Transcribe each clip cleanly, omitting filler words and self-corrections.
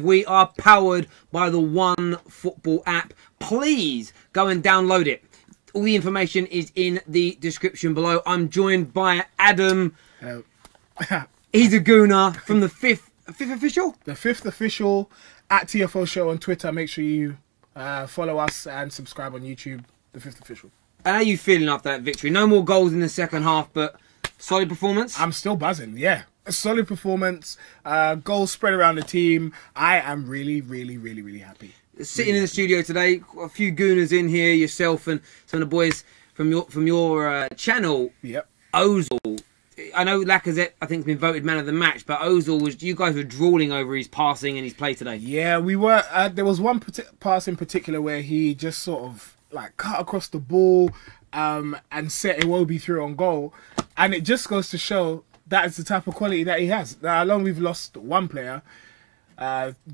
We are powered by the One Football app. Please go and download it. All the information is in the description below. I'm joined by Adam. He's a gooner from the fifth official? The fifth official at TFO Show on Twitter. Make sure you follow us and subscribe on YouTube. The fifth official. How are you feeling after that victory? No more goals in the second half, but solid performance? I'm still buzzing, yeah. A solid performance, goals spread around the team. I am really happy. Sitting in the studio today, a few gooners in here, yourself and some of the boys from your channel. Yep. Ozil. I know Lacazette, I think, has been voted man of the match, but Ozil you guys were drooling over his passing and his play today. Yeah, we were. There was one pass in particular where he just sort of like cut across the ball and set Iwobi through on goal, and it just goes to show that is the type of quality that he has. Now, I know we've lost one player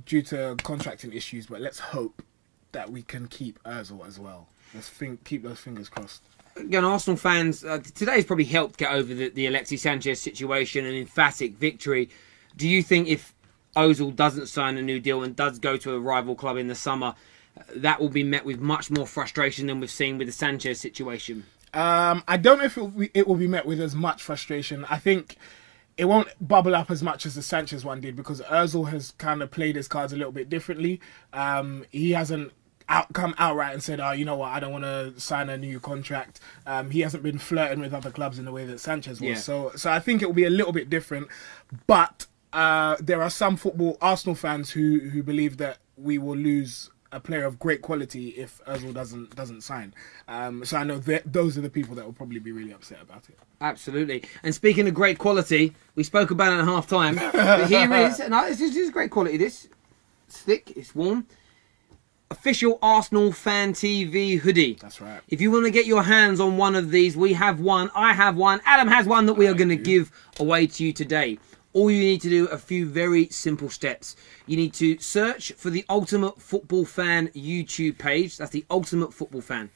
due to contracting issues, but let's hope that we can keep Ozil as well. Let's keep those fingers crossed. Again, Arsenal fans, today's probably helped get over the Alexis Sanchez situation, an emphatic victory. Do you think if Ozil doesn't sign a new deal and does go to a rival club in the summer, that will be met with much more frustration than we've seen with the Sanchez situation? I don't know if it will be met with as much frustration. I think it won't bubble up as much as the Sanchez one did because Ozil has kind of played his cards a little bit differently. He hasn't come outright and said, oh, you know what, I don't want to sign a new contract. He hasn't been flirting with other clubs in the way that Sanchez was. Yeah. So I think it will be a little bit different. But there are some Arsenal fans who believe that we will lose a player of great quality if Ozil doesn't sign. So I know those are the people that will probably be really upset about it. Absolutely. And speaking of great quality, we spoke about it at half time. But here is, and this is great quality. This it's thick, it's warm. Official Arsenal Fan TV hoodie. That's right. If you want to get your hands on one of these, we have one. I have one. Adam has one that we are going to give away to you today. All you need to do, a few very simple steps. You need to search for the Ultimate Football Fan YouTube page. That's the Ultimate Football Fan.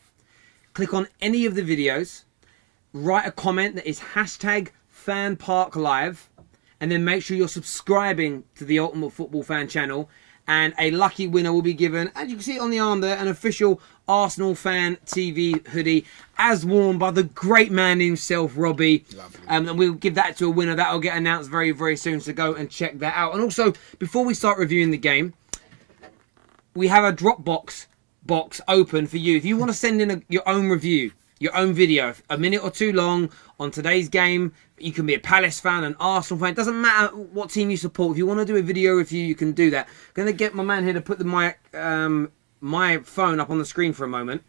Click on any of the videos. Write a comment that is hashtag FanPark Live. And then make sure you're subscribing to the Ultimate Football Fan channel. And a lucky winner will be given, and you can see it on the arm there, an official Arsenal Fan TV hoodie, as worn by the great man himself, Robbie. And we'll give that to a winner. That will get announced very soon, so go and check that out. And also, before we start reviewing the game, we have a Dropbox box open for you. If you want to send in your own review, your own video, a minute or two long on today's game. You can be a Palace fan, an Arsenal fan. It doesn't matter what team you support. If you want to do a video review, you can do that. I'm going to get my man here to put my phone up on the screen for a moment.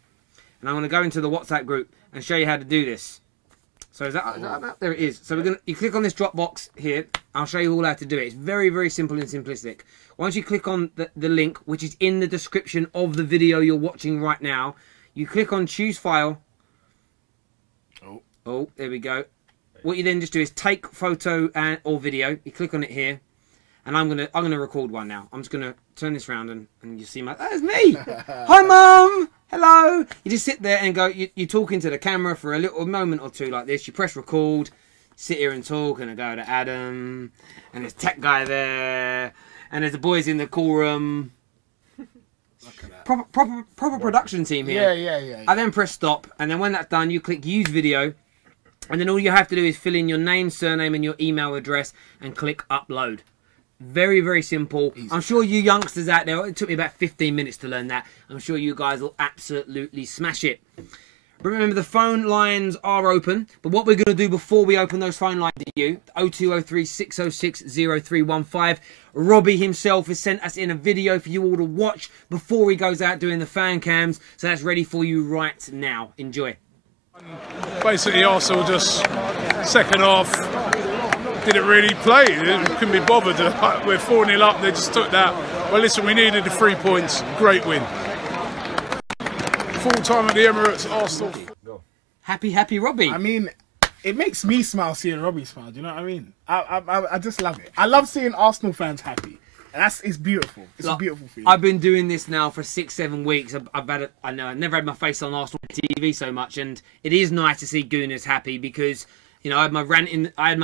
And I'm going to go into the WhatsApp group and show you how to do this. So is that there it is. So you click on this Dropbox here. I'll show you all how to do it. It's very simple and simplistic. Once you click on the link, which is in the description of the video you're watching right now, you click on Choose File. Oh, there we go. What you then just do is take photo or video. You click on it here, and I'm gonna record one now. I'm just gonna turn this round and you see that's me. Hi, Mum. Hello. You just sit there and go. You talk into the camera for a little moment or two like this. You press record, sit here and talk, and I go to Adam, and there's tech guy there, and there's the boys in the call room. Proper production team here. Yeah. I then press stop, and then when that's done, you click use video. And then all you have to do is fill in your name, surname, and your email address and click upload. Very simple. Easy. I'm sure you youngsters out there, it took me about 15 minutes to learn that. I'm sure you guys will absolutely smash it. Remember, the phone lines are open. But what we're going to do before we open those phone lines to you, 0203 606 0315. Robbie himself has sent us in a video for you all to watch before he goes out doing the fan cams. So that's ready for you right now. Enjoy. Basically, Arsenal just second half didn't really play. They couldn't be bothered. We're 4-0 up. They just took that. Well, listen, we needed the 3 points. Great win. Full time at the Emirates. Arsenal. Happy Robbie. I mean, it makes me smile seeing Robbie smile. Do you know what I mean? I just love it. I love seeing Arsenal fans happy. It's beautiful. It's a beautiful feeling. I've been doing this now for 6-7 weeks. I've never had my face on Arsenal TV so much, and it is nice to see Gooners happy because You know, I had my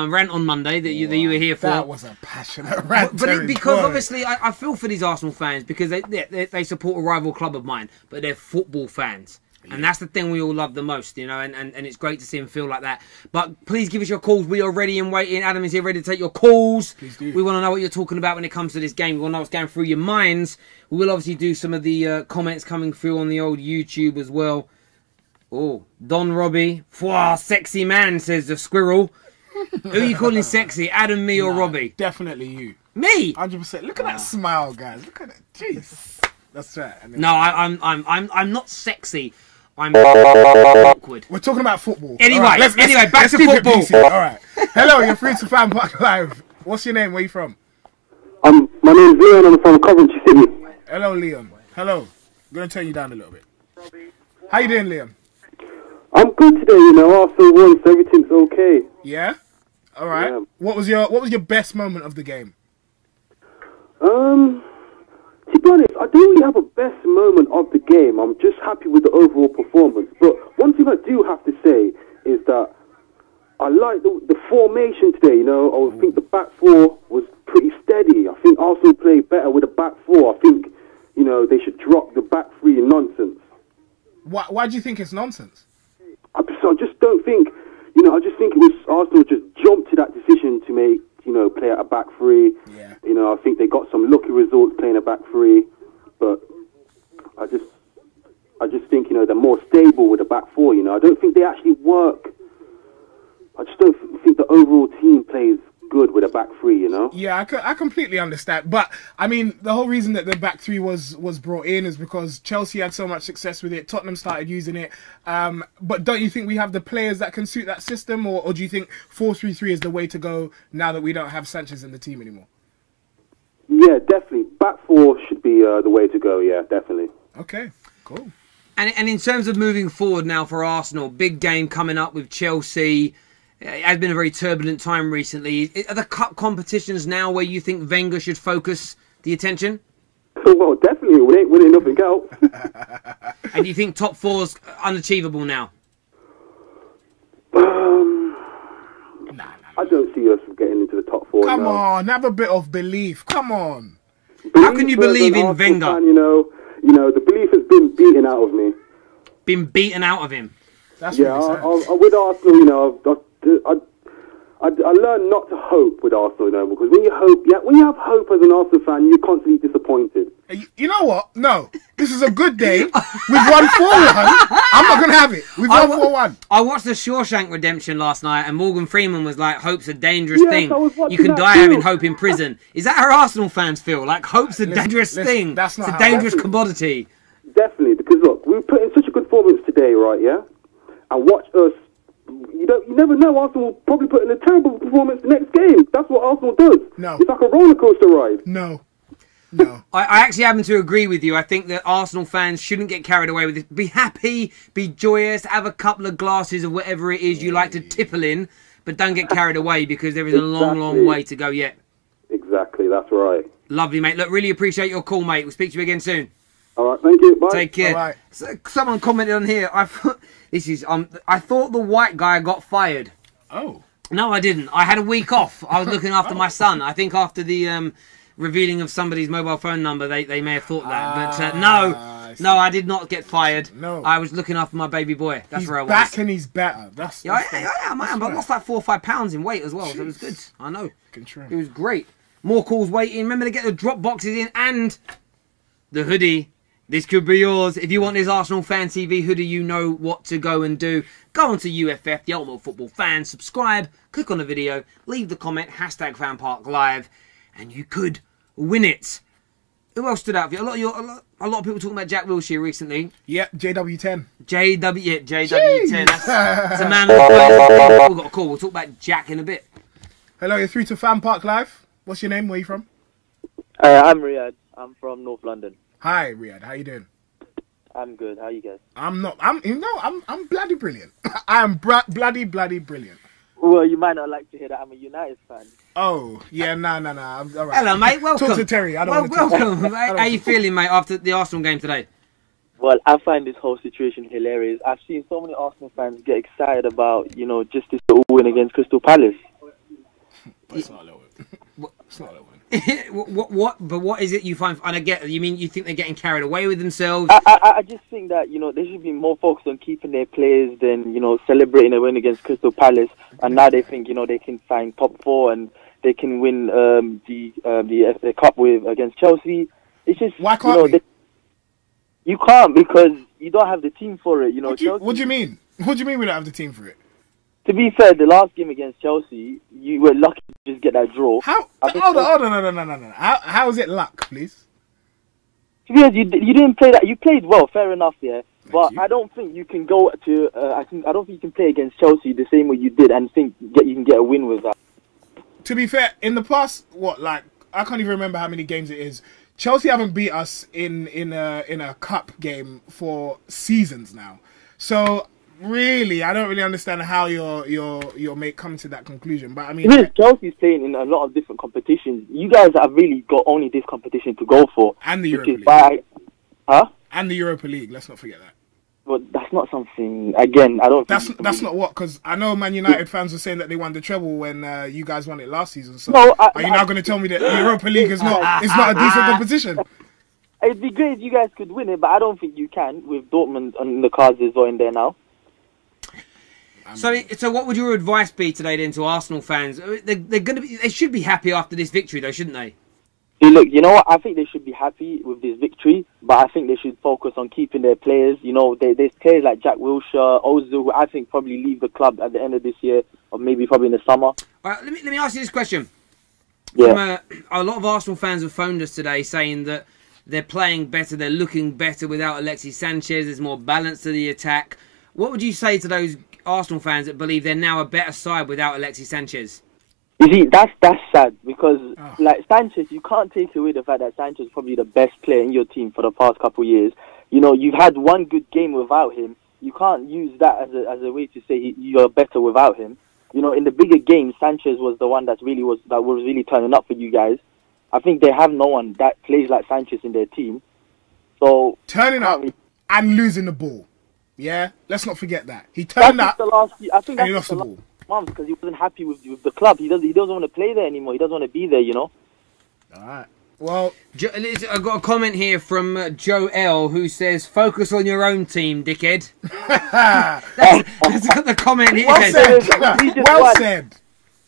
rant on Monday that you were here for. That was a passionate rant. Because obviously I feel for these Arsenal fans because they support a rival club of mine, but they're football fans. And that's the thing we all love the most, you know, and it's great to see him feel like that. But please give us your calls. We are ready and waiting. Adam is here ready to take your calls. Please do. We want to know what you're talking about when it comes to this game. We want to know what's going through your minds. We will obviously do some of the comments coming through on the old YouTube as well. Oh, Don Robbie. Wow, sexy man, says the squirrel. Who are you calling sexy? Adam, me, or Robbie? Definitely you. Me? 100%. Look at that smile, guys. Look at that. Jeez. That's right. No, I'm not sexy. I'm awkward. We're talking about football. Anyway, right, let's back to keep football. It PC. All right. Hello, you're free to FanPark Live. What's your name? Where are you from? My name's Leon. I'm from Coventry City. Hello, Leon. Hello. I'm going to turn you down a little bit. How you doing, Leon? I'm good today, you know. Arsenal won, so everything's okay. Yeah? All right. Yeah. What was your best moment of the game? To be honest, I don't really have a best moment of the game. I'm just happy with the overall performance. But one thing I do have to say is that I like the formation today, you know. I think the back four was pretty steady. I think Arsenal played better with a back four. I think, you know, they should drop the back three nonsense. Why do you think it's nonsense? I just don't think, you know, I just think it was Arsenal just jumped to that decision to make, you know, play at a back three. Yeah. You know, I think they got some lucky results playing a back three, but I just think, you know, they're more stable with a back four, you know. I don't think they actually work. I just don't think the overall team plays good with a back three, you know. Yeah, I completely understand. But, I mean, the whole reason that the back three was brought in is because Chelsea had so much success with it. Tottenham started using it. But don't you think we have the players that can suit that system? Or do you think 4-3-3 is the way to go now that we don't have Sanchez in the team anymore? Yeah, definitely. Back four should be the way to go, yeah, definitely. Okay, cool. And in terms of moving forward now for Arsenal, big game coming up with Chelsea. It has been a very turbulent time recently. Are the cup competitions now where you think Wenger should focus the attention? Well, definitely. We ain't winning nothing else. And you think top four's unachievable now? I don't see us getting into the top four. Come on, have a bit of belief. Come on. How can you believe in Wenger? Fan, you know, the belief has been beaten out of me. Been beaten out of him? That's yeah, really sad. with Arsenal, you know, I learned not to hope with Arsenal, you know, because when you have hope as an Arsenal fan, you're constantly disappointed. You know what? No. This is a good day. We've won 4-1. I'm not going to have it. We've won 4-1. I watched the Shawshank Redemption last night, and Morgan Freeman was like, hope's a dangerous thing. You can die having hope in prison. Is that how Arsenal fans feel? Like, hope's a dangerous thing. That's not it's a dangerous commodity. Definitely, because look, we put in such a good performance today, right, yeah? And watch us. You never know. Arsenal will probably put in a terrible performance the next game. That's what Arsenal does. No. It's like a roller coaster ride. No. I actually happen to agree with you. I think that Arsenal fans shouldn't get carried away with it. Be happy, be joyous, have a couple of glasses of whatever it is you like to tipple in, but don't get carried away because there is a long way to go yet. Exactly, that's right. Lovely, mate. Look, really appreciate your call, mate. We'll speak to you again soon. All right, thank you. Bye. Take care. Bye. So, someone commented on here. I thought the white guy got fired. Oh. No, I didn't. I had a week off. I was looking after my son. I think after the revealing of somebody's mobile phone number, they may have thought that. But no, I did not get fired. No. I was looking after my baby boy. That's where I was. He's back and he's better. That's man. But I lost like 4 or 5 pounds in weight as well, so it was good. I know. It was great. More calls waiting. Remember to get the drop boxes in and the hoodie. This could be yours. If you want this Arsenal Fan TV hoodie, you know what to go and do. Go onto UFF, the Ultimate Football Fan, subscribe, click on the video, leave the comment, hashtag FanPark Live, and you could win it. Who else stood out for you? A lot of people talking about Jack Wilshere recently. Yep, JW10. JW10. That's a man of the players. We've got a call. We'll talk about Jack in a bit. Hello, you're through to FanPark Live. What's your name? Where are you from? I'm Riyadh. I'm from North London. Hi, Riyadh. How you doing? I'm good. How are you guys? I'm bloody brilliant. I am bloody brilliant. Well, you might not like to hear that I'm a United fan. Oh, yeah, no. I'm all right. Hello, mate. Welcome. Talk to Terry. I don't want to welcome. How you feeling, mate, after the Arsenal game today? Well, I find this whole situation hilarious. I've seen so many Arsenal fans get excited about, just this little win against Crystal Palace. But it's not a little win. It's not a little win. But what is it you find? And I get, you mean you think they're getting carried away with themselves? I just think that, they should be more focused on keeping their players than, celebrating a win against Crystal Palace. And now they think, they can find top 4 and they can win the cup against Chelsea. It's just, why can't we? You can't because you don't have the team for it. What do you mean? What do you mean we don't have the team for it? To be fair, the last game against Chelsea, you were lucky to just get that draw. How? Hold on, no. How is it luck, please? To be honest, you didn't play that. You played well, fair enough, yeah. But you. I don't think you can go to. I don't think you can play against Chelsea the same way you did and think you can get a win with that. To be fair, in the past, I can't even remember how many games it is. Chelsea haven't beat us in a cup game for seasons now. So really, I don't really understand how you're coming to that conclusion. But I mean, Chelsea's playing in a lot of different competitions. You guys have really got only this competition to go for, and the Europa League. And the Europa League. Let's not forget that. But that's not something. Again, I don't. That's not what, because I know Man United fans were saying that they won the treble when you guys won it last season. So are you now going to tell me that the Europa League is not a decent competition? It'd be great if you guys could win it, but I don't think you can with Dortmund on the cards as well in there now. So what would your advice be today then to Arsenal fans? They should be happy after this victory, though, shouldn't they? See, look, you know what? I think they should be happy with this victory, but I think they should focus on keeping their players. There's players like Jack Wilshere, Ozil, who I think probably leave the club at the end of this year, or maybe probably in the summer. All right, let me ask you this question. Yeah. A lot of Arsenal fans have phoned us today saying that they're playing better, they're looking better without Alexis Sanchez. There's more balance to the attack. What would you say to those Arsenal fans that believe they're now a better side without Alexis Sanchez? You see, that's sad because, like Sanchez, you can't take away the fact that Sanchez is probably the best player in your team for the past couple of years. You've had one good game without him. You can't use that as a way to say you're better without him. In the bigger games, Sanchez was the one that was really turning up for you guys. I think they have no one that plays like Sanchez in their team. So turning up and losing the ball. Yeah, let's not forget that he turned up. And he lost the ball. Because he wasn't happy with the club. He doesn't want to play there anymore. He doesn't want to be there, All right. Well, I've got a comment here from Joe L, who says, "Focus on your own team, dickhead." that's got the comment here. Well said.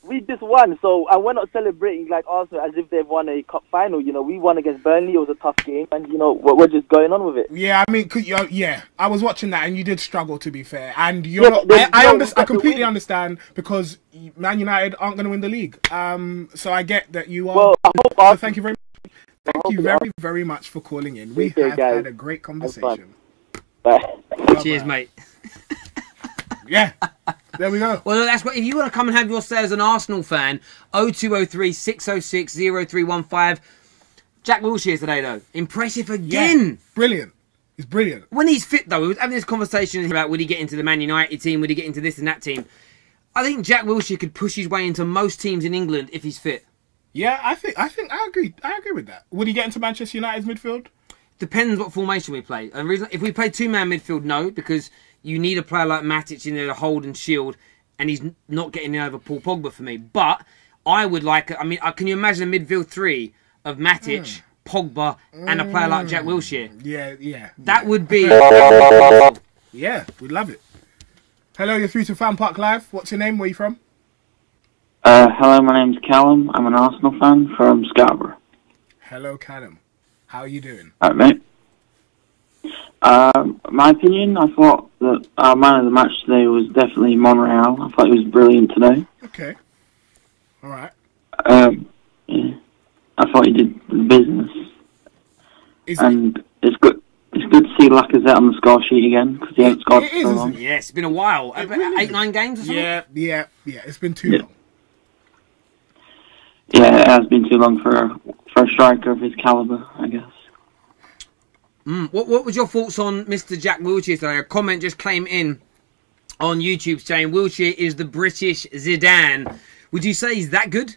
We just won, so we're not celebrating like Arsenal as if they've won a cup final. We won against Burnley. It was a tough game, and we're just going on with it. Yeah, I mean, I was watching that, and you did struggle, to be fair. And I completely understand because Man United aren't going to win the league. So I get that you are. Well, so thank you very much. Thank you very, very much for calling in. We have had a great conversation. Bye. Cheers, mate. Yeah. There we go. Well, that's what. If you want to come and have your say as an Arsenal fan, 0203 606 0315. Jack Wilshere today, though. Impressive again. Yeah. Brilliant. He's brilliant. When he's fit, though, we were having this conversation about would he get into the Man United team, would he get into this and that team. I think Jack Wilshere could push his way into most teams in England if he's fit. Yeah, I agree. I agree with that. Would he get into Manchester United's midfield? Depends what formation we play. And reason if we play two-man midfield, no, because you need a player like Matic in there to hold and shield, and he's not getting over Paul Pogba for me. But I would like, can you imagine a midfield three of Matic, Pogba, and a player like Jack Wilshere? Yeah. That would be... Yeah, we'd love it. Hello, you're through to FanPark Live. What's your name? Where are you from? Hello, my name's Callum. I'm an Arsenal fan from Scarborough. Hello, Callum. How are you doing? Alright, mate. My opinion, I thought that our man of the match today was definitely Monreal. I thought he was brilliant today. Okay. All right. Yeah. I thought he did the business. It's good. It's good to see Lacazette on the score sheet again because he hasn't scored for so long. Yeah, it's been a while. 8-9 games or something? Yeah. It's been too long. Yeah, it has been too long for a striker of his calibre, I guess. What was your thoughts on Mr. Jack Wilshere today? A comment just came in on YouTube saying Wilshere is the British Zidane. Would you say he's that good?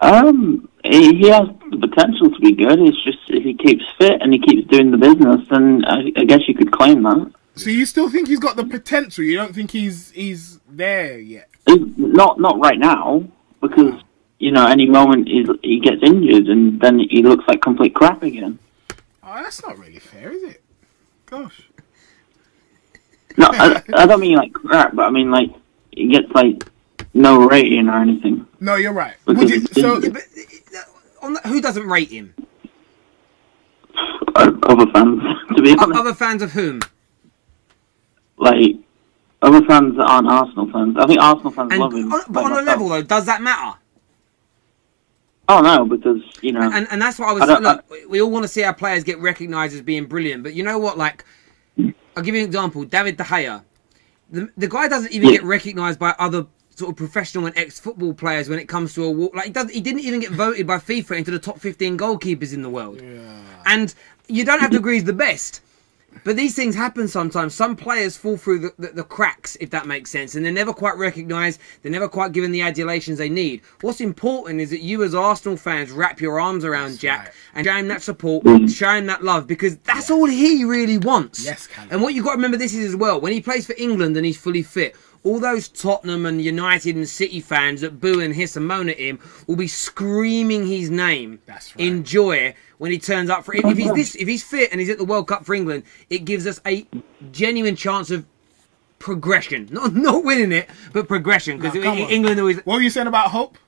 He has the potential to be good. It's just if he keeps fit and he keeps doing the business, then I guess you could claim that. So you still think he's got the potential? You don't think he's there yet? Not right now, because any moment he gets injured and then he looks like complete crap again. Oh, that's not really fair, is it? Gosh. No, I don't mean like crap, but I mean like he gets like no rating or anything. No, you're right. Who doesn't rate him? Other fans, to be honest. Other fans of whom? Like, other fans that aren't Arsenal fans. I think Arsenal fans love him. But on a level, though, does that matter? Oh, no, because, And that's what I was saying. Look, we all want to see our players get recognised as being brilliant. But you know what? Like, I'll give you an example. David De Gea. The guy doesn't even get recognised by other sort of professional and ex-football players when it comes to award. Like, he didn't even get voted by FIFA into the top 15 goalkeepers in the world. Yeah. And you don't have to agree he's the best. But these things happen sometimes. Some players fall through the cracks, if that makes sense, and they're never quite recognised. They're never quite given the adulations they need. What's important is that you as Arsenal fans wrap your arms around Jack and show him that support, show him that love, because that's all he really wants. Yes, Callum. And what you've got to remember this is as well, when he plays for England and he's fully fit, all those Tottenham and United and City fans that boo and hiss and moan at him will be screaming his name in joy when he turns up for it. If he's fit and he's at the World Cup for England, it gives us a genuine chance of progression. Not winning it, but progression. Because England always... What were you saying about hope?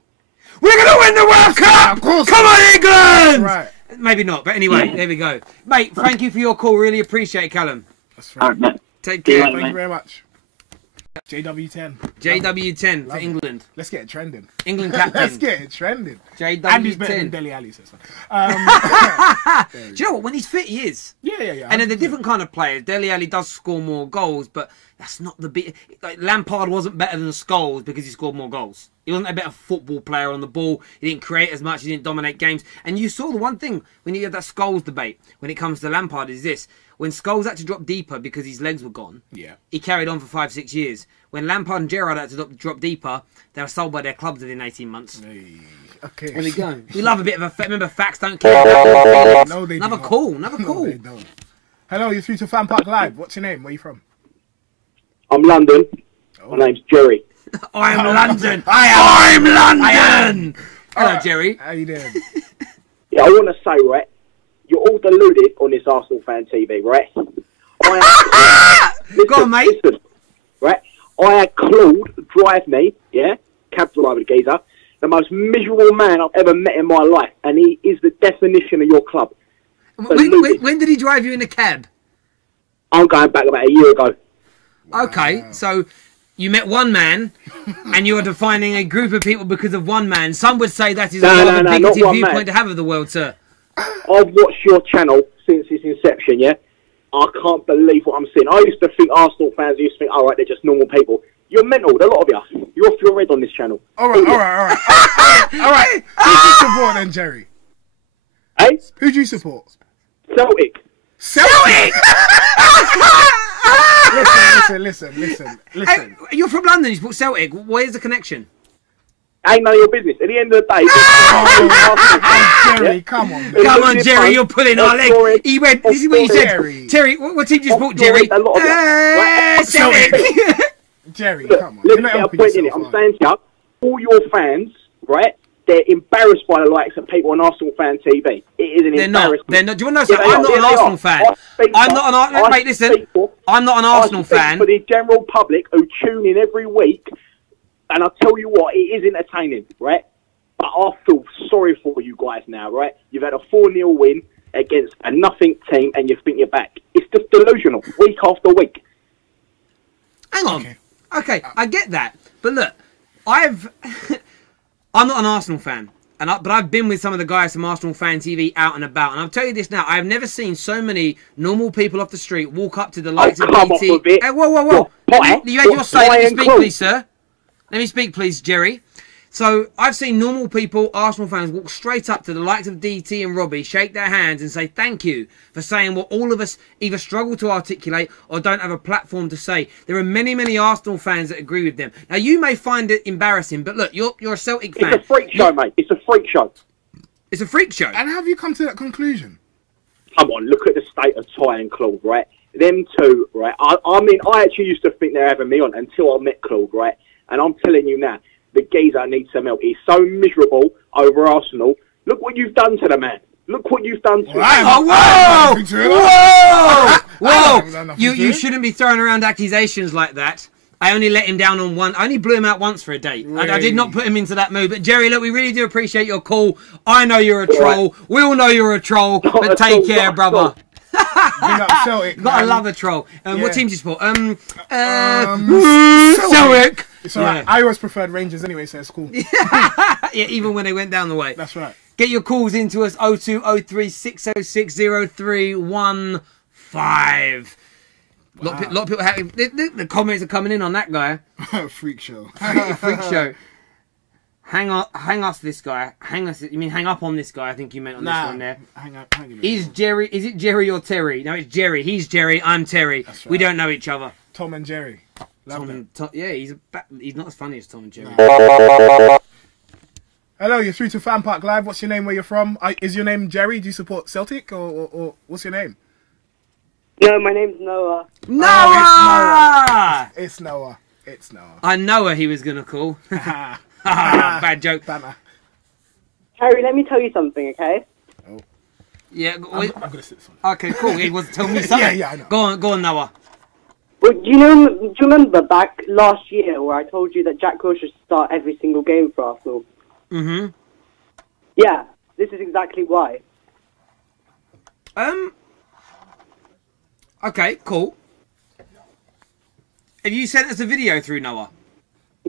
We're going to win the World Cup! Of course. Come on, England! Right. Maybe not, but anyway, there we go. Mate, thank you for your call. Really appreciate it, Callum. That's right. Take care. Thank you very much. JW10. JW10 for England. Let's get it trending. England captain. Let's get it trending. JW10. Andy's better than Dele Alli, so do you know what? When he's fit, he is. Yeah. And then the different kind of players. Dele Alli does score more goals, but that's not the bit. Like Lampard wasn't better than Scholes because he scored more goals. He wasn't a better football player on the ball. He didn't create as much. He didn't dominate games. And you saw the one thing when you had that Scholes debate when it comes to Lampard is this. When Scholes had to drop deeper because his legs were gone, he carried on for 5-6 years. When Lampard and Gerrard had to drop deeper, they were sold by their clubs within 18 months. Hey, okay. There we go. We love a bit of a... Remember, facts don't care. No, they Another don't. call. No, they don't. Hello, you're through to FanPark Live. What's your name? Where are you from? I'm London. My name's Jerry. I'm London. I'm London. Hello, Jerry. How you doing? Yeah, I want to say, right, you're all deluded on this Arsenal fan TV, right? Go on, mate. Listen, right? I had Claude drive me, cab driver geezer, the most miserable man I've ever met in my life, and he is the definition of your club. When did he drive you in a cab? I'm going back about a year ago. Okay, so you met one man, and you are defining a group of people because of one man. Some would say that is a rather bigoted viewpoint to have of the world, sir. I've watched your channel since its inception, I can't believe what I'm seeing. I used to think Arsenal fans used to think, all right, they're just normal people. You're mental, a lot of you. You're off your head on this channel. All right. All right. Who do you support then, Jerry? Hey? Who do you support? Celtic. Listen. Hey, you're from London, you support Celtic. Where's the connection? Ain't none of your business. At the end of the day, Jerry, come on. Come on, Jerry, you're pulling our leg. He went. This is what you said. Terry, what team do you support, Jerry? Celtic. Jerry, come on. Let me get a point in it. I'm saying to you, all your fans, right? They're embarrassed by the likes of people on Arsenal fan TV. It is an embarrassment. They're not. Do you want to know something? I'm not an Arsenal fan. I'm not an. Mate, listen. I'm not an Arsenal fan. For the general public who tune in every week. And I'll tell you what, it is entertaining, right? But I feel sorry for you guys now, right? You've had a 4-0 win against a nothing team and you think you're back. It's just delusional, week after week. Hang on. Okay, I get that. But look, I'm not an Arsenal fan. But I've been with some of the guys from Arsenal Fan TV out and about. And I'll tell you this now, I've never seen so many normal people off the street walk up to the likes of BT. Hey, whoa. You had your say. Let me speak, please, sir. Let me speak, please, Jerry. So I've seen normal people, Arsenal fans, walk straight up to the likes of DT and Robbie, shake their hands and say thank you for saying what all of us either struggle to articulate or don't have a platform to say. There are many, many Arsenal fans that agree with them. Now, you may find it embarrassing, but look, you're a Celtic fan. It's a freak show, mate. It's a freak show. It's a freak show. And how have you come to that conclusion? Come on, look at the state of Ty and Claude, right? Them two, right? I mean, I actually used to think they're having me on until I met Claude, right? And I'm telling you now, the geezer needs some help. He's so miserable over Arsenal. Look what you've done to the man. Look what you've done to him. Whoa! You shouldn't be throwing around accusations like that. I only let him down on one. I only blew him out once for a date. Really? I did not put him into that mood. But Jerry, look, we really do appreciate your call. I know you're a troll. We all know you're a troll. But take care, brother. Celtic, gotta love a troll. What team do you support? Celtic. It's alright. I always preferred Rangers anyway, so it's cool. Yeah, even when they went down the way. That's right. Get your calls into us 0203 606 0315. A lot of people have the comments are coming in on that guy. Freak show. Freak show. Hang us this guy. You mean hang up on this guy? I think you meant on this one there. Hang Is it Jerry or Terry? No, it's Jerry. He's Jerry. I'm Terry. Right. We don't know each other. Tom and Jerry. Tom, yeah, he's not as funny as Tom and Jerry. Hello, you're through to FanPark Live. What's your name? Where you're from? Is your name Jerry? Do you support Celtic or what's your name? No, my name's Noah. Noah! It's Noah. I know he was gonna call. Bad joke. Banner. Harry, let me tell you something, okay? Oh. Yeah. I'm gonna sit this one. Okay, cool. He wants to tell me something. Yeah, I know. Go on, Noah. Well, do you remember back last year where I told you that Jack Wilshere should start every single game for Arsenal? Mm-hmm. Yeah, this is exactly why. Okay, cool. Have you sent us a video through, Noah?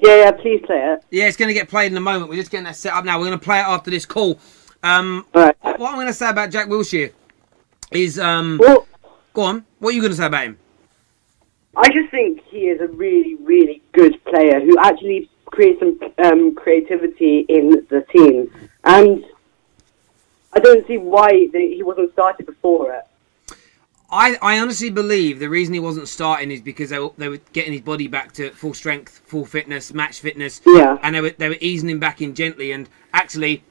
Yeah, please play it. Yeah, it's going to get played in a moment. We're just getting that set up now. We're going to play it after this call. Right. What I'm going to say about Jack Wilshere is... Go on. What are you going to say about him? I just think he is a really, really good player who actually creates some creativity in the team. And I don't see why he wasn't started before it. I honestly believe the reason he wasn't starting is because they were getting his body back to full strength, full fitness, match fitness. Yeah. And they were easing him back in gently. And actually,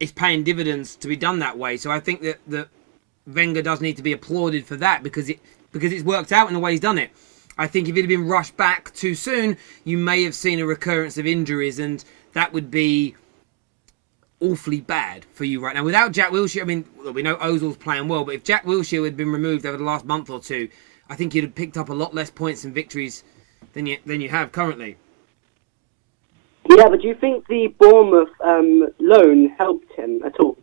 it's paying dividends to be done that way. So I think that Wenger does need to be applauded for that because it's worked out in the way he's done it. I think if it had been rushed back too soon, you may have seen a recurrence of injuries, and that would be awfully bad for you right now. Without Jack Wilshere, I mean, we know Ozil's playing well, but if Jack Wilshere had been removed over the last month or two, I think you'd have picked up a lot less points and victories than you have currently. Yeah, but do you think the Bournemouth loan helped him at all?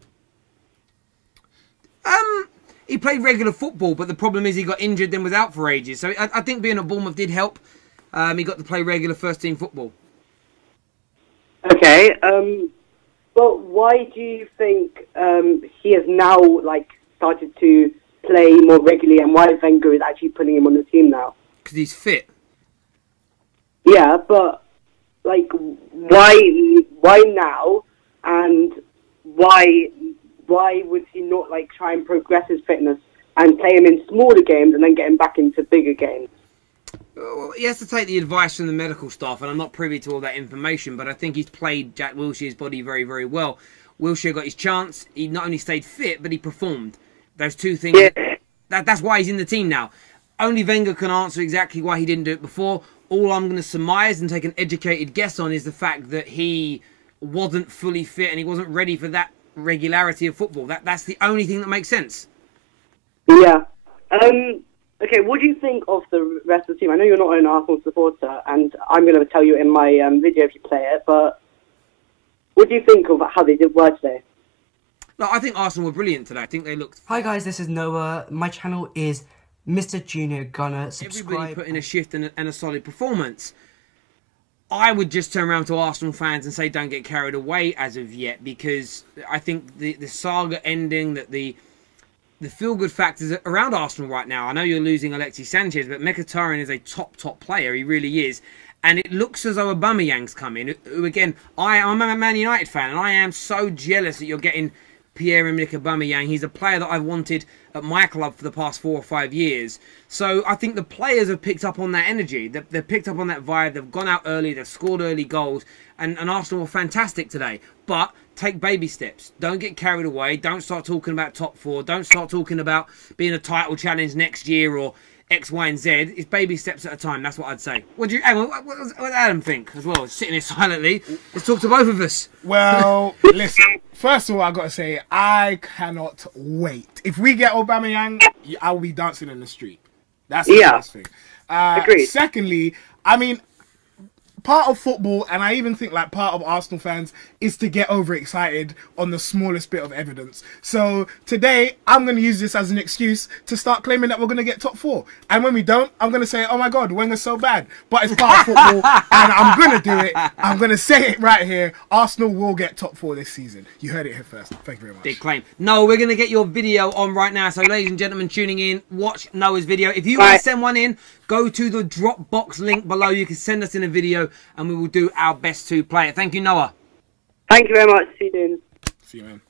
He played regular football, but the problem is he got injured, then was out for ages. So I think being at Bournemouth did help. He got to play regular first-team football. Okay. Well, why do you think he has now started to play more regularly, and why Wenger is actually putting him on the team now? Because he's fit. Yeah, but why now, and why would he not try and progress his fitness and play him in smaller games and then get him back into bigger games? Well, he has to take the advice from the medical staff, and I'm not privy to all that information, but I think he's played Jack Wilshere's body very, very well. Wilshere got his chance. He not only stayed fit, but he performed. Those two things. Yeah. That's why he's in the team now. Only Wenger can answer exactly why he didn't do it before. All I'm going to surmise and take an educated guess on is the fact that he wasn't fully fit and he wasn't ready for that regularity of football. That's the only thing that makes sense. Yeah. Okay, what do you think of the rest of the team? I know you're not an Arsenal supporter, and I'm going to tell you in my video if you play it, but what do you think of how they did work today? No, I think Arsenal were brilliant today. I think they looked... Hi guys, this is Noah. My channel is Mr. Junior Gunner. Subscribe. Everybody put in a shift and a solid performance. I would just turn around to Arsenal fans and say don't get carried away as of yet, because I think the saga ending, that the feel-good factors around Arsenal right now. I know you're losing Alexis Sanchez, but Mkhitaryan is a top player. He really is. And it looks as though Aubameyang's coming. Who again, I'm a Man United fan, and I am so jealous that you're getting Pierre-Emerick Aubameyang. He's a player that I've wanted at my club for the past 4 or 5 years. So I think the players have picked up on that energy. They've picked up on that vibe. They've gone out early. They've scored early goals. And Arsenal were fantastic today. But take baby steps. Don't get carried away. Don't start talking about top 4. Don't start talking about being a title challenge next year or X, Y, and Z. It's baby steps at a time. That's what I'd say. What does Adam think as well? Sitting here silently. Let's talk to both of us. Well, listen. First of all, I got to say, I cannot wait. If we get Aubameyang, I will be dancing in the street. That's the first thing. Agreed. Secondly, I mean, part of football, and I even think like part of Arsenal fans, is to get overexcited on the smallest bit of evidence. So today, I'm going to use this as an excuse to start claiming that we're going to get top 4. And when we don't, I'm going to say, oh my God, Wenger's so bad. But it's part of football, and I'm going to do it. I'm going to say it right here. Arsenal will get top 4 this season. You heard it here first. Thank you very much. Big claim. No, we're going to get your video on right now. So ladies and gentlemen tuning in, watch Noah's video. If you want to send one in, go to the Dropbox link below. You can send us in a video and we will do our best to play it. Thank you, Noah. Thank you very much. See you soon. See you, man.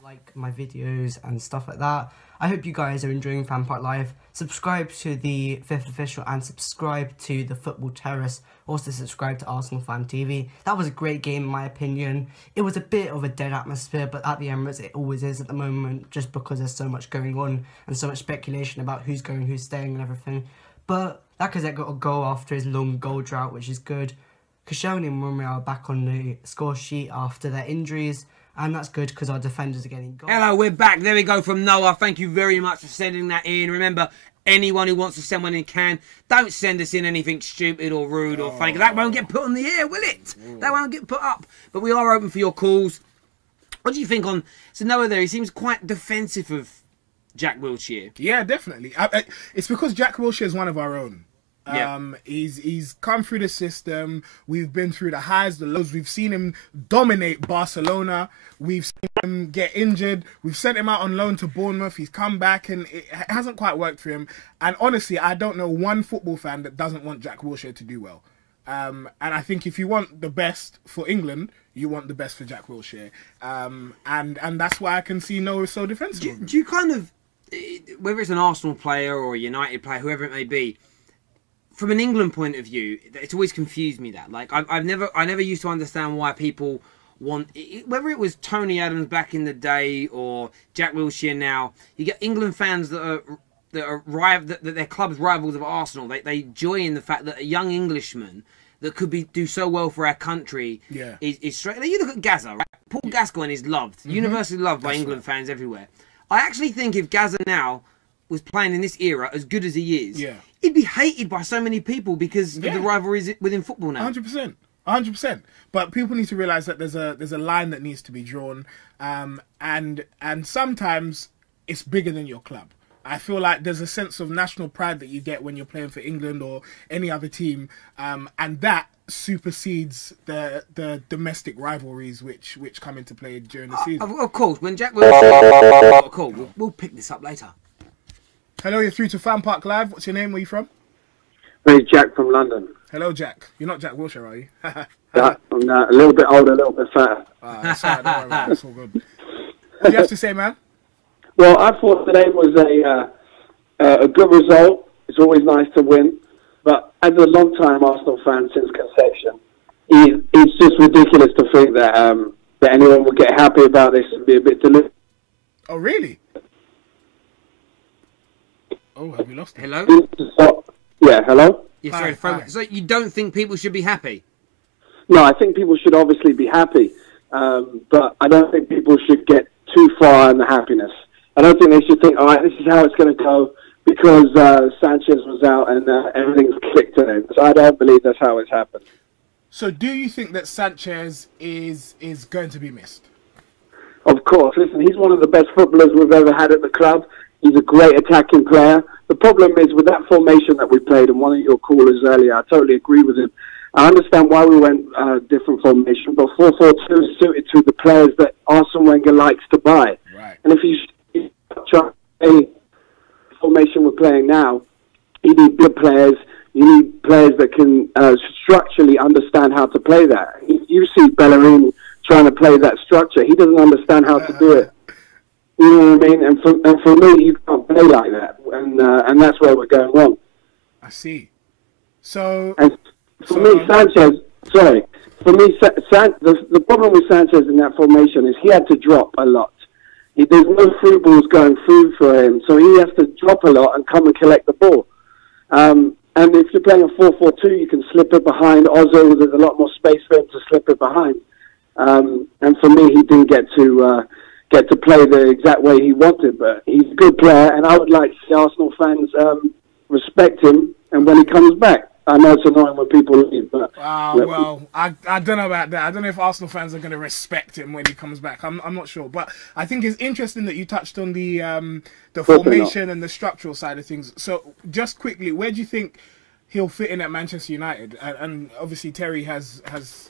Like my videos and stuff like that. I hope you guys are enjoying FanPark Live. Subscribe to the 5th Official and subscribe to the Football Terrace. Also subscribe to Arsenal Fan TV. That was a great game in my opinion. It was a bit of a dead atmosphere, but at the Emirates it always is at the moment, just because there's so much going on and so much speculation about who's going, who's staying and everything. But Lacazette got a goal after his long goal drought, which is good. Koscielny and Romeo are back on the score sheet after their injuries, and that's good because our defenders are getting goals. Hello, we're back. There we go from Noah. Thank you very much for sending that in. Remember, anyone who wants to send one in can. Don't send us in anything stupid or rude or funny, 'cause that won't get put on the air, will it? That won't get put up. But we are open for your calls. What do you think on... So Noah there, he seems quite defensive of Jack Wilshere. Yeah, definitely. It's because Jack Wilshere is one of our own. He's come through the system. We've been through the highs, the lows. We've seen him dominate Barcelona. We've seen him get injured. We've sent him out on loan to Bournemouth. He's come back and it hasn't quite worked for him. And honestly, I don't know one football fan that doesn't want Jack Wilshere to do well. And I think if you want the best for England, you want the best for Jack Wilshere. And that's why I can see Noah so defensive. Do you kind of, whether it's an Arsenal player or a United player, whoever it may be, from an England point of view, it's always confused me that. Like, I never used to understand why people want, whether it was Tony Adams back in the day or Jack Wilshere now. You get England fans that their club's rivals of Arsenal. They joy in the fact that a young Englishman that could do so well for our country is straight. You look at Gaza, right? Paul Gascoigne is loved, universally loved by England fans everywhere. I actually think if Gaza now was playing in this era as good as he is, he'd be hated by so many people because of the rivalries within football now. 100%. But people need to realise that there's a line that needs to be drawn, and sometimes it's bigger than your club. I feel like there's a sense of national pride that you get when you're playing for England or any other team, and that supersedes the domestic rivalries which come into play during the season. Of course, when Jack Wilshere... Cool, we'll pick this up later. Hello, you're through to FanPark Live. What's your name? Where are you from? Hey, Jack from London. Hello, Jack. You're not Jack Wilshere, are you? I'm a little bit older, a little bit fatter. That's all right, don't worry about it. That's all good. What do you have to say, man? Well, I thought today was a good result. It's always nice to win. But as a long-time Arsenal fan since conception, it's just ridiculous to think that anyone would get happy about this and be a bit delicious. Oh, really? Oh, have we lost him? Hello? Yeah, hello? Yeah, sorry. So you don't think people should be happy? No, I think people should obviously be happy. But I don't think people should get too far in the happiness. I don't think they should think, all right, this is how it's going to go because Sanchez was out and everything's clicked in it. So I don't believe that's how it's happened. So do you think that Sanchez is going to be missed? Of course. Listen, he's one of the best footballers we've ever had at the club. He's a great attacking player. The problem is with that formation that we played, and one of your callers earlier, I totally agree with him. I understand why we went different formation, but 4-4-2 is suited to the players that Arsene Wenger likes to buy. Right. And if you try a formation we're playing now, you need good players, you need players that can structurally understand how to play that. You see Bellerin trying to play that structure. He doesn't understand how to do it. You know what I mean? And for me, you can't play like that. And that's where we're going wrong. I see. So... And for me, Sanchez... Sorry. For me, the problem with Sanchez in that formation is he had to drop a lot. There's no through balls going through for him, so he has to drop a lot and come and collect the ball. And if you're playing a 4-4-2, you can slip it behind Ozil. There's a lot more space for him to slip it behind. And for me, he didn't get to play the exact way he wanted, but he's a good player, and I would like to see Arsenal fans respect him. And when he comes back, I know it's annoying when people leave, but well, I don't know about that. I don't know if Arsenal fans are going to respect him when he comes back. I'm not sure, but I think it's interesting that you touched on the formation and the structural side of things. So, just quickly, where do you think he'll fit in at Manchester United? And obviously, Terry has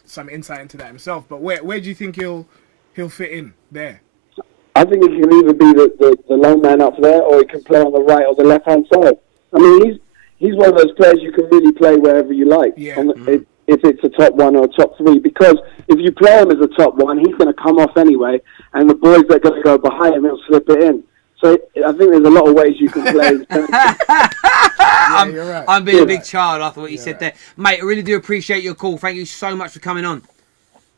some insight into that himself. But where do you think he'll fit in there? I think he can either be the lone man up there, or he can play on the right or the left hand side. I mean, he's one of those players you can really play wherever you like. Yeah. If it's a top one or a top three, because if you play him as a top one, he's going to come off anyway, and the boys that are going to go behind him, he'll slip it in. So I think there's a lot of ways you can play. I'm being a big child after what you said there. Mate, I really do appreciate your call. Thank you so much for coming on.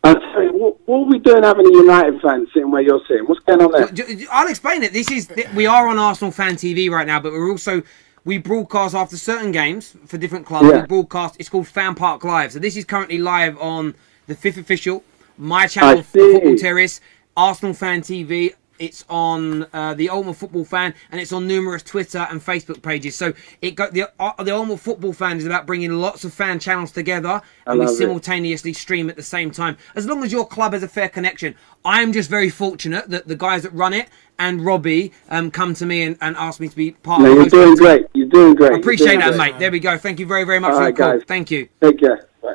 I'll tell you, what are we doing having a United fan sitting where you're sitting? What's going on there? I'll explain it. We are on Arsenal Fan TV right now, but we broadcast after certain games for different clubs. Yeah. We broadcast, it's called FanPark Live. So this is currently live on the Fifth Official, my channel, The Football Terrace, Arsenal Fan TV. It's on the Ultimate Football Fan, and it's on numerous Twitter and Facebook pages. So the Ultimate Football Fan is about bringing lots of fan channels together, and we simultaneously stream at the same time. As long as your club has a fair connection. I am just very fortunate that the guys that run it and Robbie come to me and ask me to be part of it. You're doing great. You're doing great. I appreciate that, mate. There we go. Thank you very, very much for your call. Guys. Thank you. Take care. Bye.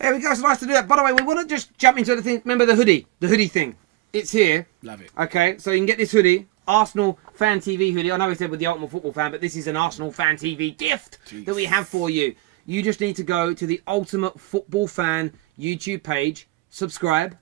There we go. It's nice to do that. By the way, we want to just jump into the thing. Remember the hoodie thing. It's here. Love it. Okay, so you can get this hoodie, Arsenal Fan TV hoodie. I know we said with the Ultimate Football Fan, but this is an Arsenal Fan TV gift that we have for you. You just need to go to the Ultimate Football Fan YouTube page, subscribe,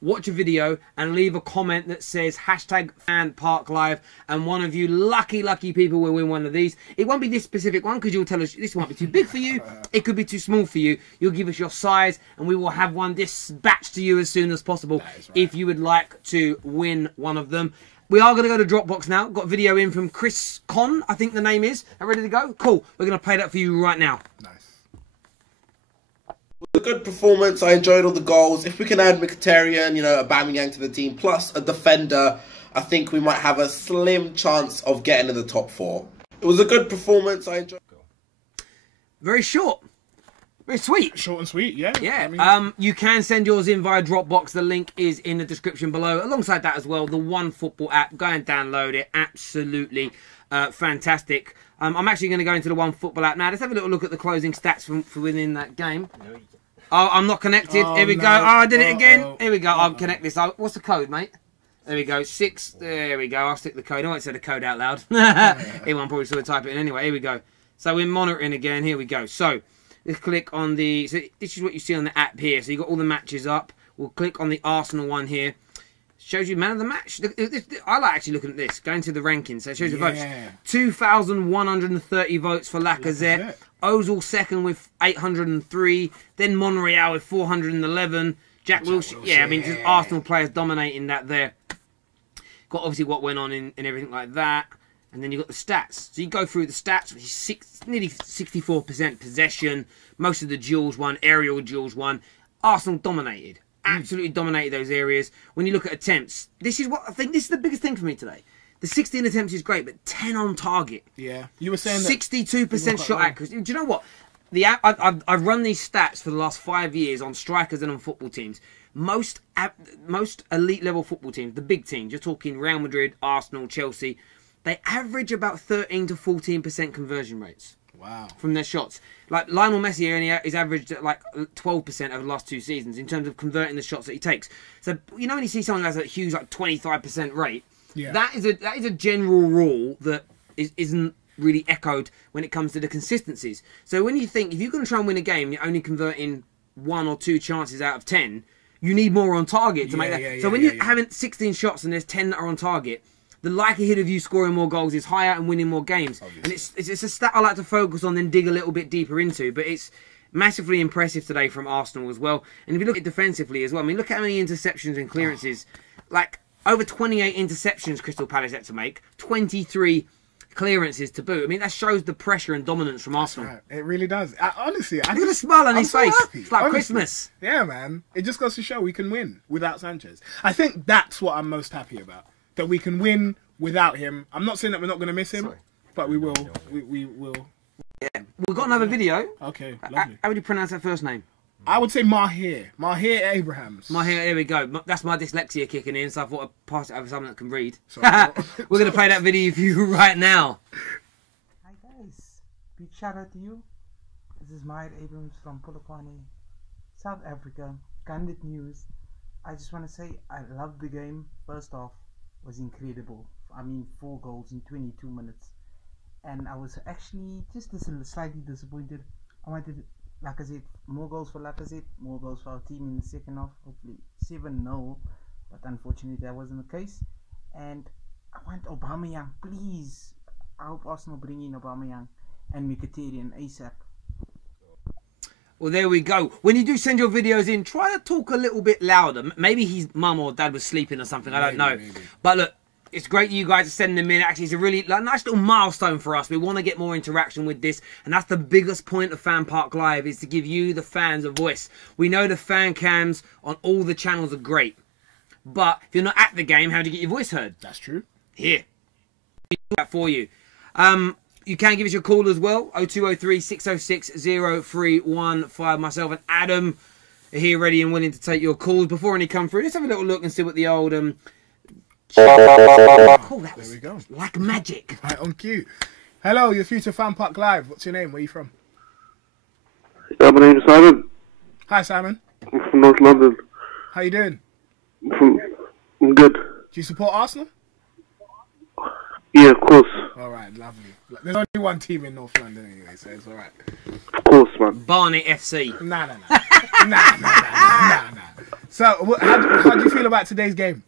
watch a video, and leave a comment that says #FanParkLive, and one of you lucky people will win one of these. It won't be this specific one because you'll tell us this might be too big for you, it could be too small for you. You'll give us your size and we will have one dispatched to you as soon as possible if you would like to win one of them. We are going to go to Dropbox now. Got a video in from Chris Con, I think the name is. Are ready to go? Cool. We're going to play that for you right now. Nice. A good performance. I enjoyed all the goals. If we can add Mkhitaryan, Aubameyang to the team, plus a defender, I think we might have a slim chance of getting in the top 4. It was a good performance. I enjoyed. Very short. Very sweet. Short and sweet, yeah. Yeah. I mean... you can send yours in via Dropbox. The link is in the description below. Alongside that as well, the OneFootball app. Go and download it. Absolutely fantastic. I'm actually going to go into the OneFootball app now. Let's have a little look at the closing stats from within that game. Oh, I'm not connected. Here we go. Oh, I did it again. Here we go. I'll connect this. What's the code, mate? There we go. 6. There we go. I'll stick the code. I won't say the code out loud. Everyone probably saw type it in anyway. Here we go. So we're monitoring again. Here we go. So let's click on the... So this is what you see on the app here. So you've got all the matches up. We'll click on the Arsenal one here. Shows you man of the match. I like actually looking at this. Going to the rankings. So it shows the votes. 2,130 votes for Lacazette. Ozil second with 803. Then Monreal with 411. Jack Wilshere. Yeah, I mean, just Arsenal players dominating that there. Got obviously what went on in everything like that. And then you've got the stats. So you go through the stats, which is nearly 64% possession. Most of the duels won, aerial duels won. Arsenal dominated. Absolutely dominated those areas. When you look at attempts, this is what I think this is the biggest thing for me today. The 16 attempts is great, but 10 on target. Yeah, you were saying 62% shot accuracy. Do you know what? I've run these stats for the last 5 years on strikers and on football teams. Most elite level football teams, the big teams, you're talking Real Madrid, Arsenal, Chelsea, they average about 13 to 14% conversion rates. Wow. From their shots. Like Lionel Messi only is averaged at like 12% over the last 2 seasons in terms of converting the shots that he takes. So when you see someone who has a huge 25% rate, that is a general rule that isn't really echoed when it comes to the consistencies. So when you think, if you're going to try and win a game, you're only converting 1 or 2 chances out of 10, you need more on target to make that. So when you're having 16 shots and there's 10 that are on target, the likelihood of you scoring more goals is higher and winning more games. Obviously. And it's a stat I like to focus on, then dig a little bit deeper into. But it's massively impressive today from Arsenal as well. And if you look at defensively as well, I mean, look at how many interceptions and clearances. Like, over 28 interceptions Crystal Palace had to make, 23 clearances to boot. I mean, that shows the pressure and dominance from Arsenal. Right. It really does. Honestly, look at the smile on his face. Happy. It's like Honestly. Christmas. Yeah, man. It just goes to show we can win without Sanchez. I think that's what I'm most happy about. That we can win without him. I'm not saying that we're not going to miss him, but we will. We will. Yeah. We've got another video. Okay, lovely. How would you pronounce that first name? I would say Mahir. Mahir Abrahams. Mahir, here we go. That's my dyslexia kicking in, so I thought I'd pass it over to someone that can read. Sorry. We're going to play that video for you right now. Hi guys, big shout out to you. This is Mahir Abrahams from Polokwane, South Africa. Candid news. I just want to say I loved the game. First off, was incredible. I mean, 4 goals in 22 minutes. And I was actually just slightly disappointed. I wanted, like I said, more goals for Lacazette, more goals for our team in the second half. Hopefully 7-0, but unfortunately that wasn't the case. And I want Aubameyang, please. I hope Arsenal bring in Aubameyang and Mkhitaryan ASAP. Well, there we go. When you do send your videos in, try to talk a little bit louder. Maybe his mum or dad was sleeping or something. I don't know. Maybe. But look, it's great you guys are sending them in. Actually, it's a really nice little milestone for us. We want to get more interaction with this. And that's the biggest point of FanPark Live, is to give you, the fans, a voice. We know the fan cams on all the channels are great. But if you're not at the game, how do you get your voice heard? That's true. Here. We do that for you. You can give us your call as well. 0203 606 0315. Myself and Adam are here ready and willing to take your calls. Before any come through, let's have a little look and see what the old... Oh, that was, there we go. Like magic. Right, on cue. Hello, you're through to FanPark Live. What's your name? Where are you from? Yeah, my name's Simon. Hi, Simon. I'm from North London. How you doing? I'm good. Do you support Arsenal? Yeah, of course. Alright, lovely. There's only one team in North London anyway, so it's alright. Of course, man. Barnet FC. Nah. Nah. So, how do you feel about today's game?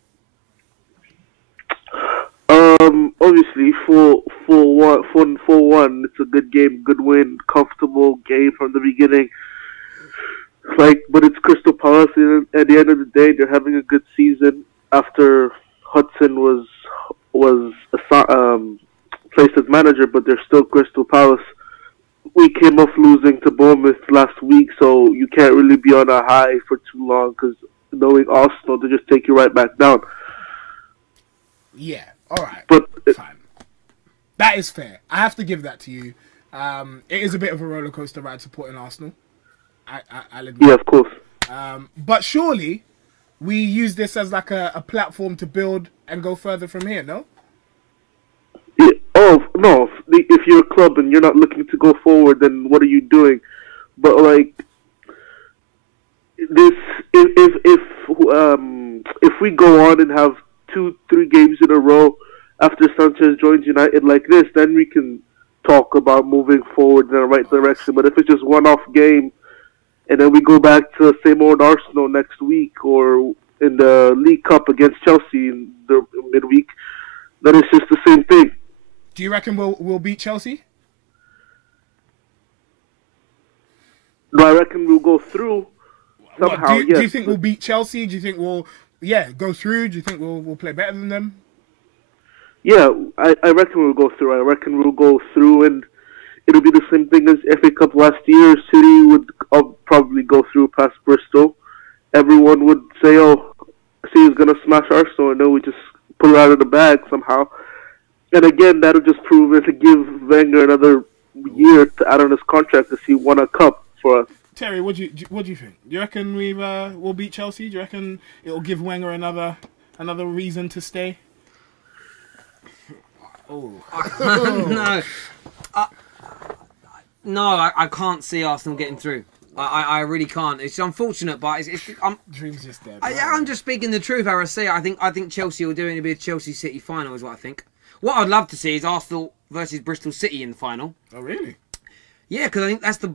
Obviously, 4-1, it's a good game, good win, comfortable game from the beginning. But it's Crystal Palace, and at the end of the day, they're having a good season after Hudson was placed as manager, but they're still Crystal Palace. We came off losing to Bournemouth last week, so you can't really be on a high for too long, because knowing Arsenal, they just take you right back down. Yeah, alright. But fine. That is fair. I have to give that to you. It is a bit of a roller coaster ride supporting Arsenal. I'll admit. Yeah, of course. But surely we use this as like a platform to build and go further from here, no? Yeah. Oh, no. If you're a club and you're not looking to go forward, then what are you doing? But if we go on and have 2-3 games in a row after Sanchez joins United like this, then we can talk about moving forward in the right direction. But if it's just one-off game, and then we go back to the same old Arsenal next week, or in the League Cup against Chelsea in the midweek, then it's just the same thing. Do you reckon we'll beat Chelsea? No, I reckon we'll go through somehow. Do you think we'll beat Chelsea? Do you think we'll go through? Do you think we'll play better than them? Yeah, I reckon we'll go through. I reckon we'll go through, and it'll be the same thing as FA Cup last year. City would probably go through past Bristol. Everyone would say, oh, City's going to smash Arsenal, and then we just pull it out of the bag somehow. And again, that'll just prove it to give Wenger another year to add on his contract to see won a cup for us. Terry, what do you think? Do you reckon we'll beat Chelsea? Do you reckon it'll give Wenger another reason to stay? Oh no, I can't see Arsenal getting through. I really can't. It's unfortunate, but dreams just dead. I'm just speaking the truth. How I see it. I think Chelsea will do it. It'll be a Chelsea City final, is what I think. What I'd love to see is Arsenal versus Bristol City in the final. Oh, really? Yeah, because I think that's the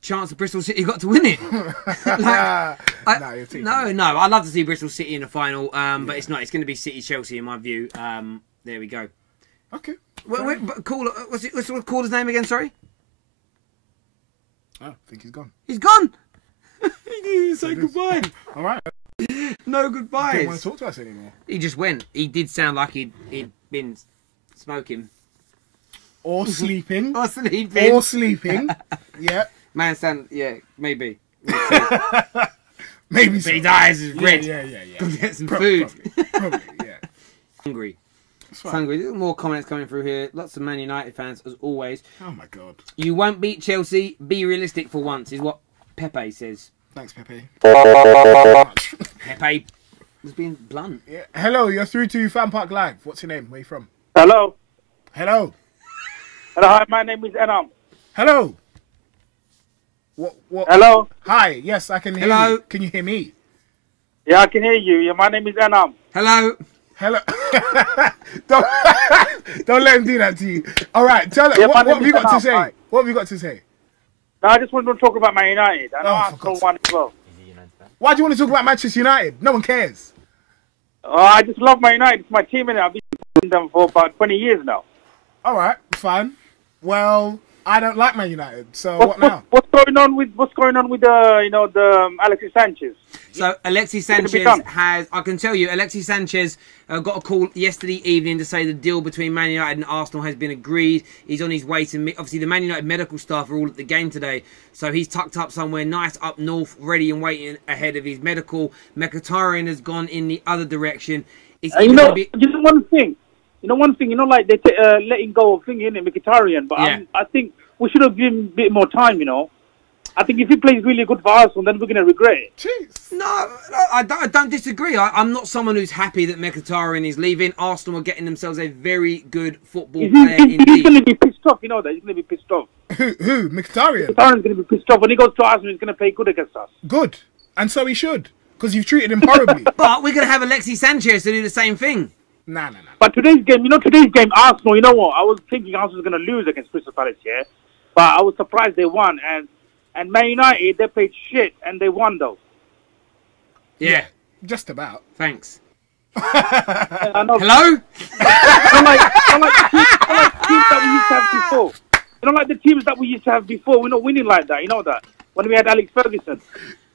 chance that Bristol City got to win it. No, I'd love to see Bristol City in the final, but it's not. It's going to be City-Chelsea in my view. There we go. Okay. Wait, what's the caller's name again, sorry? Oh, I think he's gone. He's gone! He didn't even say goodbye. All right. No goodbyes. He didn't want to talk to us anymore. He just went. He did sound like he'd been smoking. Or sleeping. Or sleeping. Or sleeping. Yeah. Man, maybe. Maybe so. His eyes is red. Yeah. Go get some food. Probably, yeah. Hungry. Hungry. More comments coming through here. Lots of Man United fans, as always. Oh, my God. You won't beat Chelsea. Be realistic for once, is what Pepe says. Thanks, Pepe. Pepe was being blunt. Yeah. Hello, you're through to FanPark Live. What's your name? Where are you from? Hello. Hello. Hello, hi, my name is Enam. Hello. What? Hello. Hi, yes, I can hear you. Can you hear me? Yeah, I can hear you. Yeah, my name is Enam. Hello. Don't let him do that to you. All right, tell us, what have you got to say? Right. What have you got to say? No, I just wanted to talk about Man United. I know Arsenal won as well. Why do you want to talk about Manchester United? No one cares. I just love Man United. It's my team, and I've been with them for about 20 years now. All right, fine. Well, I don't like Man United, so what now? What's going on with Alexis Sanchez? So Alexis Sanchez has, I can tell you, Alexis Sanchez got a call yesterday evening to say the deal between Man United and Arsenal has been agreed. He's on his way to meet, obviously the Man United medical staff are all at the game today, so he's tucked up somewhere nice up north, ready and waiting ahead of his medical. Mkhitaryan has gone in the other direction. It's just one thing. Like they letting go of thinking in Mkhitaryan, but yeah. I think we should have given him a bit more time, I think if he plays really good for Arsenal, then we're going to regret it. Jeez. No, I don't disagree. I'm not someone who's happy that Mkhitaryan is leaving. Arsenal are getting themselves a very good football player indeed. He's going to be pissed off, you know that. He's going to be pissed off. Who? Mkhitaryan? Mkhitaryan's going to be pissed off. When he goes to Arsenal, he's going to play good against us. Good. And so he should, because you've treated him horribly. But we're going to have Alexis Sanchez to do the same thing. Nah. But today's game, Arsenal, you know what? I was thinking Arsenal was going to lose against Crystal Palace, yeah? But I was surprised they won. And Man United, they played shit, and they won, though. Yeah. Just about. Thanks. Hello? Like the teams that we used to have before. We're not winning like that, you know that? When we had Alex Ferguson.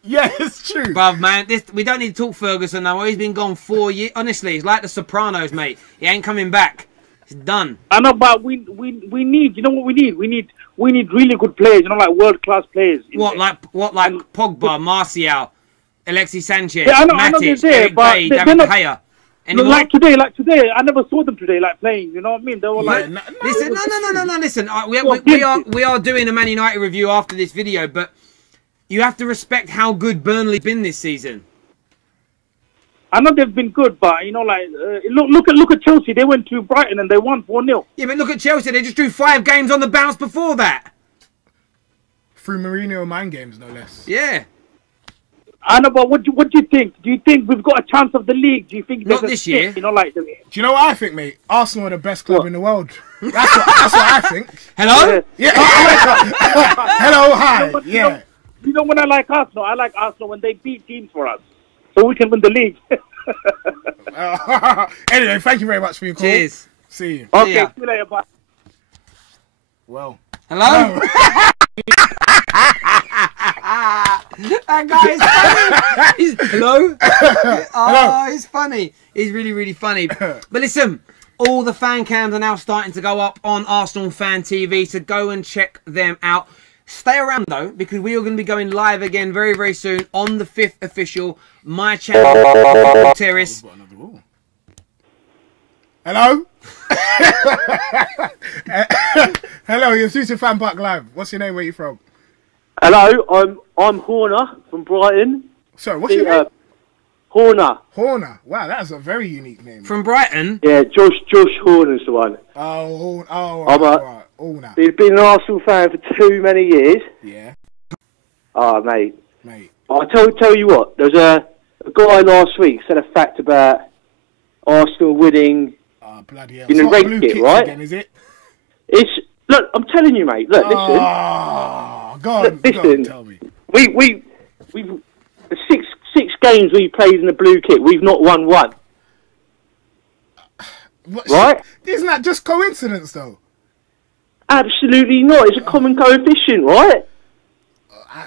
Yeah, it's true. Bruv, man, we don't need to talk Ferguson now. He's been gone 4 years. Honestly, it's like the Sopranos, mate. He ain't coming back. It's done. I know, but we need. You know what we need? We need really good players. Like world class players. Like Pogba, Martial, Alexis Sanchez, I know Matic, they're there, Eric but Bailly, they're David not. Gea. Like today, I never saw them today, like playing. You know what I mean? They were like, listen, no. Listen, we are doing a Man United review after this video, but you have to respect how good Burnley's been this season. I know they've been good, but look at Chelsea. They went to Brighton and they won 4-0. Yeah, but look at Chelsea. They just drew 5 games on the bounce before that. Through Mourinho mind games, no less. Yeah. I know, but what do you think? Do you think we've got a chance of the league? Do you think not this year? Do you know what I think, mate? Arsenal are the best club in the world. That's what I think. Hello? Yeah. Hello, hi. Yeah. You know when I like Arsenal when they beat teams for us, so we can win the league. Anyway, thank you very much for your call. Cheers. See you. Okay, see you later. Bye. Well. Hello? That guy is funny. Hello? Oh, he's funny. He's really, really funny. But listen, all the fan cams are now starting to go up on Arsenal Fan TV, so go and check them out. Stay around, though, because we are going to be going live again very, very soon on the 5th official, my channel, Terrace. Hello? Hello, you're through to FanPark Live. What's your name? Where are you from? Hello, I'm Horner from Brighton. Sorry, what's your name? Horner. Horner. Wow, that's a very unique name. From Brighton? Yeah, Josh Horner's the one. Horner. He's been an Arsenal fan for too many years. Yeah. Oh, mate. I'll tell you what, there was a guy last week said a fact about Arsenal winning bloody hell. In the It's not red blue kit, kits right? again, is it? It's look. I'm telling you, mate. Look, listen. Oh, go on, Look, listen. go on, tell me. We've the six games we played in the blue kit. We've not won one. Right? Isn't that just coincidence, though? Absolutely not. It's a common coefficient, right?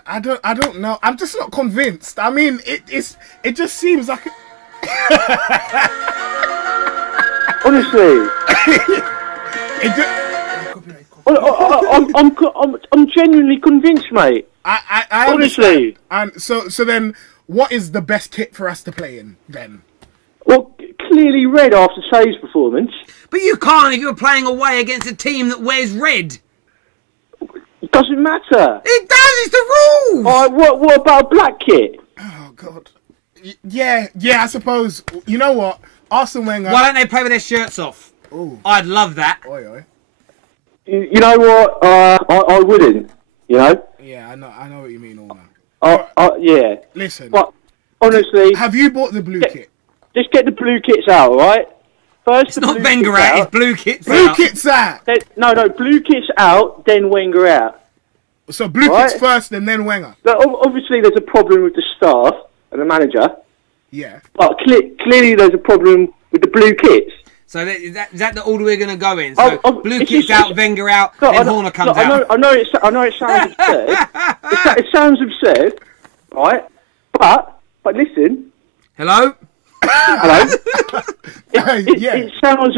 I don't know. I'm just not convinced. I mean, it just seems like. Honestly, I'm genuinely convinced, mate. I honestly. And so then, what is the best kit for us to play in then? Well, clearly red after Say's performance. But you can't if you're playing away against a team that wears red. It doesn't matter. It does. It's the rules. All right, what about a black kit? Oh God. Yeah. I suppose. You know what? Arsene Wenger. Why don't they play with their shirts off? Ooh. I'd love that. Oi. You know what? I wouldn't. You know. Yeah, I know what you mean, all now. Yeah. Listen. But honestly, have you bought the blue kit? Just get the blue kits out, right? First, it's not Wenger out. It's blue kits blue out. Kits out. No, blue kits out, then Wenger out. So blue kits first, and then Wenger. But obviously, there's a problem with the staff and the manager. Yeah. But clearly, there's a problem with the blue kits. So is that the order we're going to go in? So blue kits out, Wenger out, look, then Horner comes out. I know it sounds absurd. It sounds absurd, right? But listen. Hello. Hello. It sounds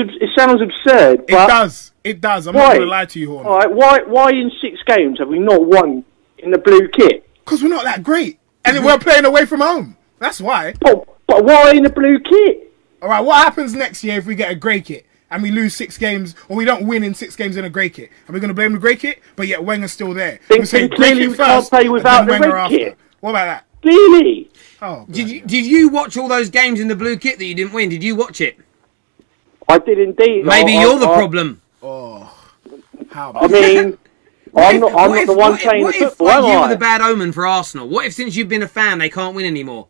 absurd. But It does. I'm not going to lie to you, Horner. All right. Why in 6 games have we not won in the blue kit? Because we're not that great, and we're playing away from home. That's why. But why in the blue kit? All right. What happens next year if we get a grey kit and we lose 6 games, or we don't win in 6 games in a grey kit? Are we going to blame the grey kit? But yet Wenger's still there. Then clearly we can't play without the red kit. What about that? Clearly. Oh, did you watch all those games in the blue kit that you didn't win? Did you watch it? I did indeed. Maybe you're the problem. Oh, how? I mean, I'm not the one playing the football. What if you were the bad omen for Arsenal? What if since you've been a fan they can't win anymore?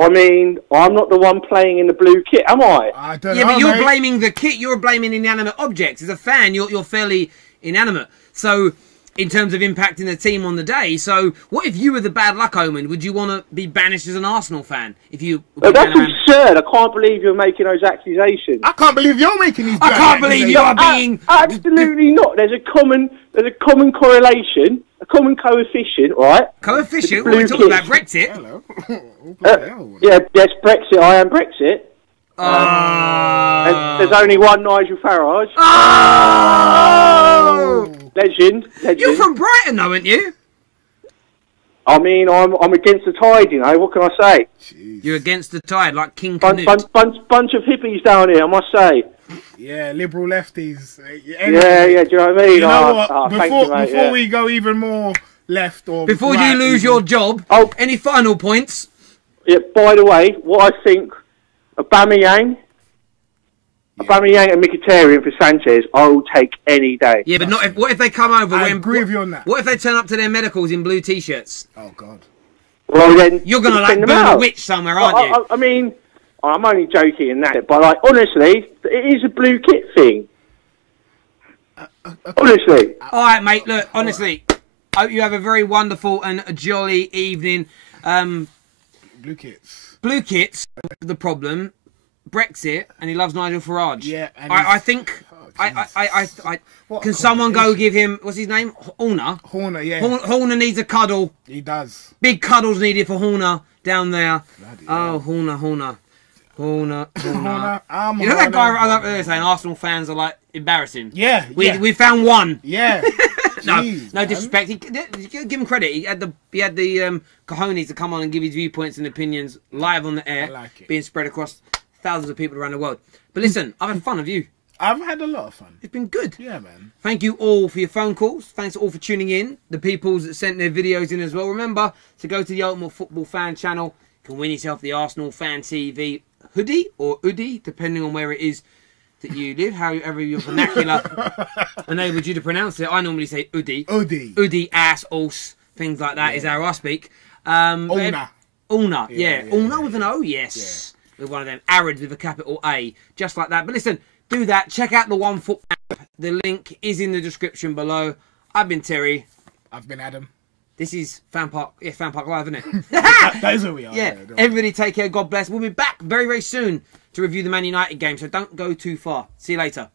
I mean, I'm not the one playing in the blue kit, am I? I don't know, but you're mate. blaming the kit. You're blaming inanimate objects. As a fan, you're fairly inanimate. So, in terms of impacting the team on the day, so what if you were the bad luck omen? Would you want to be banished as an Arsenal fan? If you? That's absurd. I can't believe you're making those accusations. I can't believe you're making these. I can't believe you are being. Absolutely not. There's a common correlation, a common coefficient, right? Coefficient? What are we talking about? Brexit? Hello. Yes, Brexit. I am Brexit. There's only one Nigel Farage. Oh! Legend. You're from Brighton, though, aren't you? I mean, I'm against the tide, you know. What can I say? Jeez. You're against the tide, like King Canute. Bunch of hippies down here, I must say. Yeah, liberal lefties. Yeah. Do you know what I mean? You know what? Before we go even more left or before you lose your job. Any final points? Yeah. By the way, what I think, Aubameyang and Mkhitaryan for Sanchez, I will take any day. Yeah, but not. What if they come over? I agree with you on that. What if they turn up to their medicals in blue t-shirts? Oh God. Well then, you're gonna like burn a witch somewhere, aren't you? I mean, I'm only joking in that, but like honestly, it is a blue kit thing. Honestly. All right, mate. Look, honestly, hope you have a very wonderful and a jolly evening. Blue kits. Blue kits. The problem. Brexit, and he loves Nigel Farage. Yeah, and I think. Can someone go give him what's his name? Horner. Horner, yeah. Horner needs a cuddle. He does. Big cuddles needed for Horner down there. Oh, Horner. You know that guy right up there saying Arsenal fans are like embarrassing. Yeah. We found one. Yeah. No disrespect. Give him credit. He had the cojones to come on and give his viewpoints and opinions live on the air, being spread across thousands of people around the world. But listen, I've had fun with you. I've had a lot of fun. It's been good. Yeah, man. Thank you all for your phone calls. Thanks all for tuning in. The peoples that sent their videos in as well. Remember to go to the Ultimate Football Fan channel. You can win yourself the Arsenal Fan TV hoodie or hoodie, depending on where it is that you live, however your vernacular enabled you to pronounce it. I normally say hoodie. Hoodie, ass, os, things like that is how I speak. Ulna, yeah. Ulna with an O, yes. with one of them. Arid with a capital A. Just like that. But listen, do that. Check out the OneFoot app. The link is in the description below. I've been Terry. I've been Adam. This is FanPark. Yeah, FanPark Live, isn't it? That is who we are. Yeah. Everybody take care. God bless. We'll be back very, very soon to review the Man United game. So don't go too far. See you later.